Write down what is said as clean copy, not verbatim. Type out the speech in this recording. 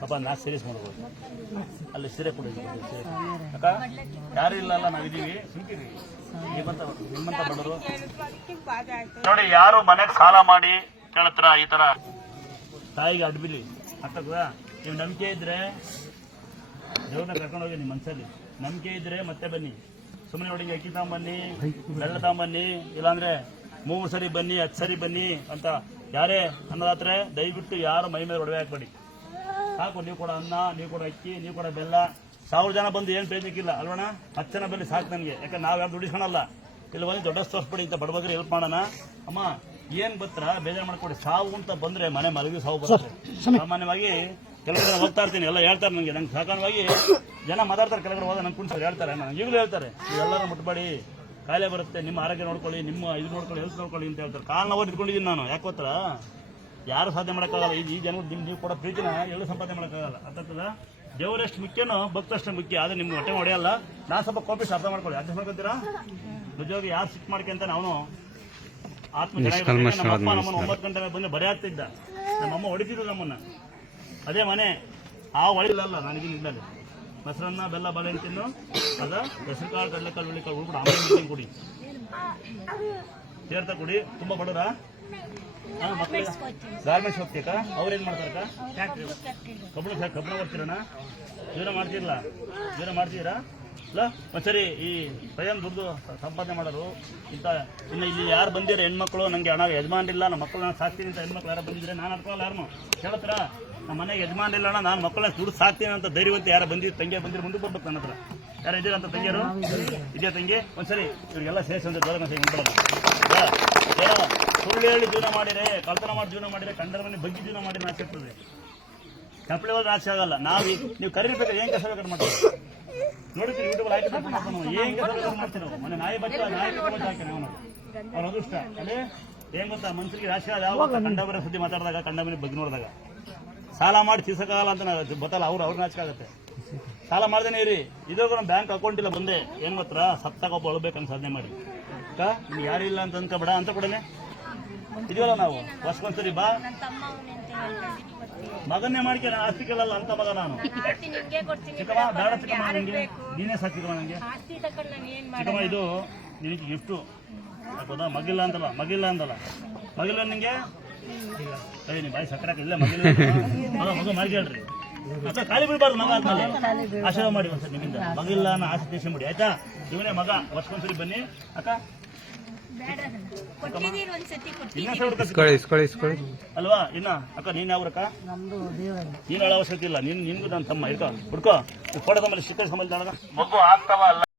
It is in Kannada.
ಪಾಪ ನಾ ಸೀರಿಯಸ್ ಮಾಡ್ಬೋದು ಅಲ್ಲಿ ಸೀರೆ ಕೊಡಿದ್ವಿ ಅಕ್ಕ ಯಾರು ಇಲ್ಲ ಅಲ್ಲ ನಾವಿದ್ದೀವಿ ಸುಮ್ಕಿರಿ ನಿಮ್ಮಂತ ಬಡವರು ನೋಡಿ ಯಾರು ಮನೆಗೆ ಸಾಲ ಮಾಡಿ ಕೇಳತ್ರ ಈ ತರ ತಾಯಿಗೆ ಅಡ್ಬಿಲಿ ಅರ್ಥದ ನೀವು ನಂಬಿಕೆ ಇದ್ರೆ ದೇವ್ರನ್ನ ಕರ್ಕೊಂಡೋಗಿ ನಿಮ್ಮ ಮನಸ್ಸಲ್ಲಿ ನಂಬಿಕೆ ಇದ್ರೆ ಮತ್ತೆ ಬನ್ನಿ ಸುಮ್ಮನೆ ನೋಡಿ ಅಕ್ಕಿ ತಗೊಂಬನ್ನಿ ಬೆಲ್ಲ ತಗೊಂಬನ್ನಿ ಇಲ್ಲಾಂದ್ರೆ 3 ಸರಿ ಬನ್ನಿ 10 ಸರಿ ಬನ್ನಿ ಅಂತ ಯಾರೇ ಅನ್ನೋದಾದ್ರೆ ದಯವಿಟ್ಟು ಯಾರು ಮೈ ಮೇಲೆ ಒಡವೆ ಹಾಕ್ಬೇಡಿ ಸಾಕು ನೀವು ಕೂಡ ಅನ್ನ ನೀವು ಕೂಡ ಅಕ್ಕಿ ನೀವು ಕೂಡ ಬೆಲ್ಲ 1000 ಜನ ಬಂದು ಏನ್ ಪ್ರಯೋಜನಕ್ಕಿಲ್ಲ ಅಲ್ವಣ 10 ಜನ ಬನ್ನಿ ಸಾಕು ನನಗೆ ಯಾಕಂದ್ರೆ ನಾವ್ ಯಾರು ದುಡಿಸ್ಕೊಳಲ್ಲ ಇಲ್ಲಿ ಬಂದು ದೊಡ್ಡ ತೋರಿಸ್ಬಿಡಿ ಅಂತ ಬಡಬಗ್ರಿ ಹೆಲ್ಪ್ ಮಾಡೋಣ ಅಮ್ಮ ಏನ್ ಬತ್ರ ಬೇಜಾರು ಮಾಡ್ಕೊಡಿ ಸಾವು ಅಂತ ಬಂದ್ರೆ ಮನೆ ಮಲಗಿ ಸಾವು ಬರುತ್ತೆ ಸಾಮಾನ್ಯವಾಗಿ ಕೆಲವು ಜನ ಹೋಗ್ತಾ ಇರ್ತೀನಿ ಎಲ್ಲ ಹೇಳ್ತಾರೆ ನಂಗೆ ನಂಗೆ ಸಾಮಾನ್ಯವಾಗಿ ಜನ ಮಾತಾಡ್ತಾರೆ ಕೆಲವರು ಹೋದ ನಂಗೆ ಕುಣಿಸೋರು ಹೇಳ್ತಾರೆ ನಾನು ಈಗಲೂ ಹೇಳ್ತಾರೆ ಎಲ್ಲರೂ ಮುಟ್ಬೇಡಿ ಕಾಯಿಲೆ ಬರುತ್ತೆ ನಿಮ್ಮ ಆರೋಗ್ಯ ನೋಡ್ಕೊಳ್ಳಿ ನಿಮ್ಮ ಇದು ನೋಡ್ಕೊಳ್ಳಿ ಹೆಲ್ತ್ ನೋಡ್ಕೊಳ್ಳಿ ಅಂತ ಹೇಳ್ತಾರೆ ಕಾರಣ ಓದಿ ಇಟ್ಕೊಂಡಿದ್ದೀನಿ ನಾನು ಯಾಕೆ ಗೊತ್ತಾ ಯಾರು ಸಾಧನೆ ಮಾಡೋಕ್ಕಾಗಲ್ಲ ಈ ಜನ ನೀವು ಕೂಡ ಪ್ರೀತಿನ ಎಲ್ಲೂ ಸಂಪಾದನೆ ಮಾಡೋಕ್ಕಾಗಲ್ಲ ಅರ್ಥದ ದೇವರಷ್ಟು ಮುಖ್ಯನೋ ಭಕ್ತಷ್ಟು ಮುಖ್ಯ ಆದ್ರೆ ನಿಮ್ಗೆ ಹೊಟ್ಟೆ ಹೊಡೆಯಲ್ಲ ನಾನು ಸ್ವಲ್ಪ ಕೋಪಿಸ್ ಅರ್ಥ ಮಾಡ್ಕೊಳ್ಳಿ ಅರ್ಥ ಮಾಡ್ಕೊತೀರಾ ನಿಜವಾಗಿ ಯಾರು ಸಿಕ್ ಮಾಡ್ಕೊಂತ ಅವನು ಆತ್ಮ ನಮ್ಮಪ್ಪ ನಮ್ಮನ್ನು 9 ಗಂಟೆ ಬಂದು ಬರೆ ಆಗ್ತಿದ್ದ ನಮ್ಮಮ್ಮ ಹೊಡಿತಿದ್ರು ನಮ್ಮನ್ನ ಅದೇ ಮನೆ ಆ ಒಳಿಲ್ಲ ನನಗಿನ ಇಲ್ಲಲ್ಲಿ ಮೊಸರನ್ನ ಬೆಲ್ಲ ಬಾಳೆಹಣ್ಣು ತಿನ್ನು ಅದ ಹೆಸರು ಕಾಳು ಕಡಲೆಕಾಳು ಹುಳಿಕಾಳು ಉಳ್ಬಿಟ್ಟು ಆಮೇಲೆ ಕುಡಿ ಸೇರ್ತಾ ಕುಡಿ ತುಂಬಾ ಬಡವರ ಗಾರ್ಮೆಂಟ್ಸ್ ಹೋಗ್ತೀಕ ಅವ್ರೇನ್ ಮಾಡ್ತಾರಕ್ಕ ಕಬ್ಬಣ ಬರ್ತೀರಣ್ಣ ಜೀವನ ಮಾಡ್ತಿರಲ್ಲ ಜೀವನ ಮಾಡ್ತೀರಾ ಇಲ್ಲ ಒಂದ್ಸರಿ ಈ ಸ್ವಯಂ ದುಡ್ಡು ಸಂಪಾದನೆ ಮಾಡೋರು ಇಂಥ ಇನ್ನು ಇಲ್ಲಿ ಯಾರು ಬಂದಿರೋ ಹೆಣ್ಮಕ್ಳು ನಂಗೆ ಹಣ ಯಜಮಾನಿಲ್ಲ ನಮ್ಮ ಮಕ್ಕಳು ನಾನು ಸಾಕ್ತೀನಿ ಅಂತ ಹೆಣ್ಮಕ್ಳು ಯಾರು ಬಂದಿದ್ರೆ ನಾನು ಅನ್ಕೊಳ್ಳಲ್ಲ ಯಾರು ಕೇಳ್ತಾರ ನಮ್ಮ ಮನೆಗೆ ಯಜಮಾನಿಲ್ಲ ಅಣ್ಣ ನಾನು ಮಕ್ಕಳನ್ನ ದುಡ್ಡು ಸಾಕ್ತೀನಿ ಅಂತ ಧೈರ್ಯವಂತ ಯಾರು ಬಂದಿದ್ದು ತಂಗಿ ಬಂದಿರೋ ಮುಂದೆ ಬರ್ಬೇಕು ನನ್ನ ಹತ್ರ ಯಾರು ಇದ್ದೀರ ಅಂತ ತಂಗಿಯರು ಇದೆಯಾ ತಂಗಿ ಒಂದ್ಸರಿ ಇವ್ರಿಗೆಲ್ಲ ಸೇರಿಸಿ ಅಂತ ದೊಡ್ಡ ಏನೋ ಸುಳ್ಳು ಹೇಳಿ ಜೀವನ ಮಾಡಿದ್ರೆ ಕಳ್ತನ ಮಾಡಿ ಜೀವನ ಮಾಡಿದ್ರೆ ಕಂಡರ ಮನೆ ಬಗ್ಗೆ ಜೀವನ ಮಾಡಿ ನಾಚ ಆಗ್ತದೆ ಕಪ್ಪಳಿ ಹೋದ್ರೆ ನಾಚ ಆಗಲ್ಲ ನೀವು ಕರಿಬೇಕಾದ್ರೆ ಏನ್ ಕೆಲಸ ಬೇಕಾದ್ರೆ ಮಾಡ್ತೀವಿ ನೋಡ್ತೀವಿ ಯೂಟ್ಯೂಬ್ ಹಾಕಿ ಏನ್ ಕೆಲಸ ಮಾಡ್ತೀವಿ ನಾವು ಮನೆ ನಾಯಿ ಬಚ್ಚ ನಾಯಿ ಹಾಕಿನ ಅವನು ಅವ್ರ ಅದೃಷ್ಟ ಅದೇ ಏನ್ ಗೊತ್ತಾ ಮನುಷ್ಯರಿಗೆ ರಾಶಿ ಯಾವ ಕಂಡವರ ಸುದ್ದಿ ಮಾತಾಡಿದಾಗ ಕಂಡ ಮನೆ ಬಗ್ಗೆ ನೋಡಿದಾಗ ಸಾಲ ಮಾಡಿ ತೀರ್ಸಕ್ಕಾಗಲ್ಲ ಅಂತ ಗೊತ್ತಲ್ಲ ಅವ್ರ ನಾಚಿಕಾಗತ್ತೆ ಸಾಲ ಮಾಡ್ದೇನೆ ಇರಿ ಇದ್ರಾಗ ನಮ್ಮ ಬ್ಯಾಂಕ್ ಅಕೌಂಟ್ ಇಲ್ಲ ಬಂದೆ ಏನ್ ಗೊತ್ತಾ ಸತ್ತಾಗ ಒಬ್ಬ ಒಳಬೇಕಂತ ಸಾಧನೆ ಮಾಡಿ ನಿಮ್ಗೆ ಯಾರು ಇಲ್ಲ ಅಂತ ಅನ್ಕೋಬೇಡ ಅಂತ ಕೊಡನೆ ಇದೆಯಲ್ಲ ನಾವು ವರ್ಷಕ್ಕೊಂದ್ಸರಿ ಬಾ ಮಗನ್ನೇ ಮಾಡ್ಕೇನೆ ಆಸ್ತಿ ಕೇಳಲ್ಲ ಅಂತ ಮಗ ನಾನು ಚಿಕ್ಕಮ್ಮ ಬೇಡ ಚಿಕ್ಕಮ್ಮ ನಂಗೆ ನೀನೇ ಸಾಕು ಚಿಕ್ಕಮ್ಮ ನಂಗೆ ಚಿಕ್ಕಮ್ಮ ಇದು ನಿನಗೆ ಗಿಫ್ಟು ಯಾಕೋದಾ ಮಗಿಲ್ಲ ಅಂತಲ್ಲ ಮಗಿಲ್ಲ ನಿಂಗೆ ನೀ ಬಾಯಿ ಸಕ್ಕರೆ ಇಲ್ಲ ಮಗಿಲ್ಲ ಮಗ ಮಾಡ್ಕೇಳ್ರಿ ಅಕ್ಕ ಖಾಲಿ ಬಿಡಬಾರ್ದು ಮಗ ಆದ್ಮೇಲೆ ಆಶೀರ್ವಾದ ಮಾಡಿ ಒಂದ್ಸರಿ ನಿಮ್ಮಿಂದ ಮಗಿಲ್ಲ ಅನ್ನೋ ಆಸೆ ದೇಶ ಮಾಡಿ ಆಯ್ತಾ ಇವನೇ ಮಗ ವರ್ಷಕ್ಕೊಂದ್ಸರಿ ಬನ್ನಿ ಅಕ್ಕ ಅಲ್ವಾ ಇನ್ನ ಅಕ್ಕ ನೀನ್ ಯಾವ್ರಕ್ಕ ನೀನ್ ಅವಶ್ಯಕತೆ ಇಲ್ಲ ನಿನ್ಗೂ ನನ್ನ ತಮ್ಮ ಇರ್ಕೋ ಹುಡ್ಕೋ ಫೋಟೋ ತಮ್ಮಲ್ಲಿ ಶಿಕ್ಷಣ ಸಂಬಂಧ ಮಗು ಆಗ್ತಾವ ಅಲ್ಲ